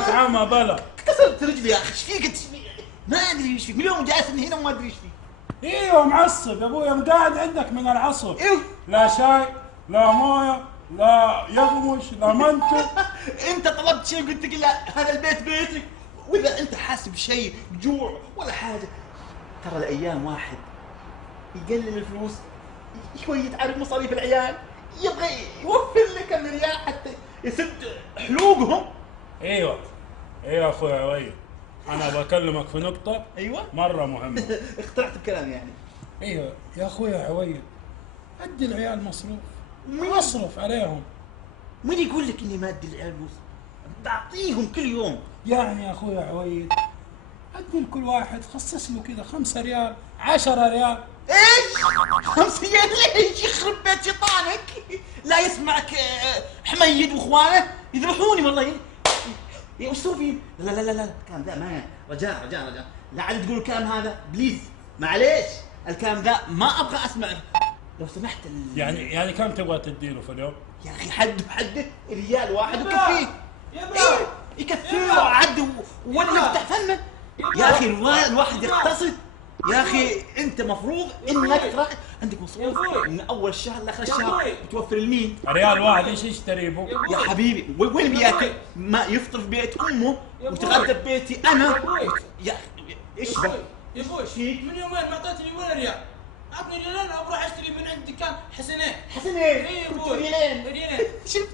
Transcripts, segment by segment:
عندك عمى بلا. كسرت رجلي يا اخي، ايش فيك انت؟ ما ادري ايش فيك، من اليوم جالس من هنا وما ادري ايش فيك. ايوه معصب يا ابويا، مقاعد عندك من العصر. ايوه لا شاي لا مويه لا يغمش لا منتو. انت طلبت شيء قلت لك لا هذا البيت بيتك، واذا انت حاسس بشيء بجوع ولا حاجه، ترى الايام واحد يقلل الفلوس شويه، تعرف مصاريف العيال، يبغى يوفر لك كم ريال حتى يسد حلوقهم. ايوه ايوه اخويا عويد، انا بكلمك في نقطه ايوه مره مهمه. اخترعت بكلام يعني. ايوه يا اخويا عويد، ادي العيال مصروف، مين اصرف عليهم. مين يقول لك اني ما ادي العيال فلوس؟ بعطيهم كل يوم. يعني يا اخويا عويد، ادي لكل واحد خصص له كذا 5 ريال 10 ريال. ايش؟ 5 ريال ليش؟ يخرب بيت شيطانك، لا يسمعك حميد واخوانه يذبحوني والله. وش تسوي فيه؟ لا لا لا لا الكلام ذا ما، رجاء رجاء رجاء، لا عاد تقول الكلام هذا بليز، معليش الكلام ذا ما ابغى اسمعه لو سمحت. يعني كم تبغى تديله في اليوم؟ يا اخي حد بحده، ريال واحد وكفيه. يا إيه؟ يكفيه عد ولا نفتح فنه يا اخي. الواحد يقتصد يا اخي. انت مفروض انك ترى عندك مصروف من اول الشهر لاخر الشهر بتوفر لمين؟ ريال واحد ايش يشتري به؟ يا حبيبي وين بياكل؟ ما يفطر في بيت امه ويتغدى ببيتي انا. يا ايش ذا؟ يا ابوي فيك؟ من يومين ما اعطيتني ولا ريال، اعطني ريالين بروح اشتري من عند دكان حسنين. حسنين اي يا كنت ابوي ريالين. ريالين. شفت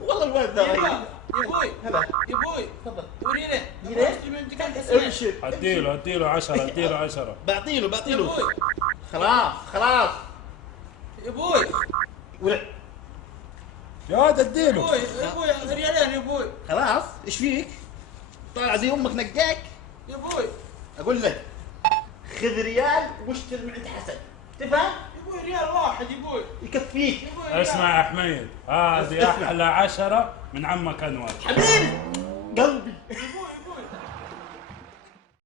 والله الولد ذا يا رهيب. ابوي هلا يا ابوي تفضل. ريالين ريالين؟ اشتري من عند دكان حسنين. ابشر اديله 10 اديله 10. بعطيله يا بعطيله. ابوي خلاص يا ابوي ولا يا ولد يا اديله. ابوي يا ابوي ريالين يا ابوي خلاص ايش فيك؟ طالع زي امك نقاك. يا ابوي اقول لك خذ ريال واشتري من عند حسن، تفهم؟ يا ابوي ريال واحد يا ابوي يكفيك. يا ابوي ريال. اسمع يا حميد، هذه اسمع. احلى 10 من عمك انور. حبيبي قلبي. يا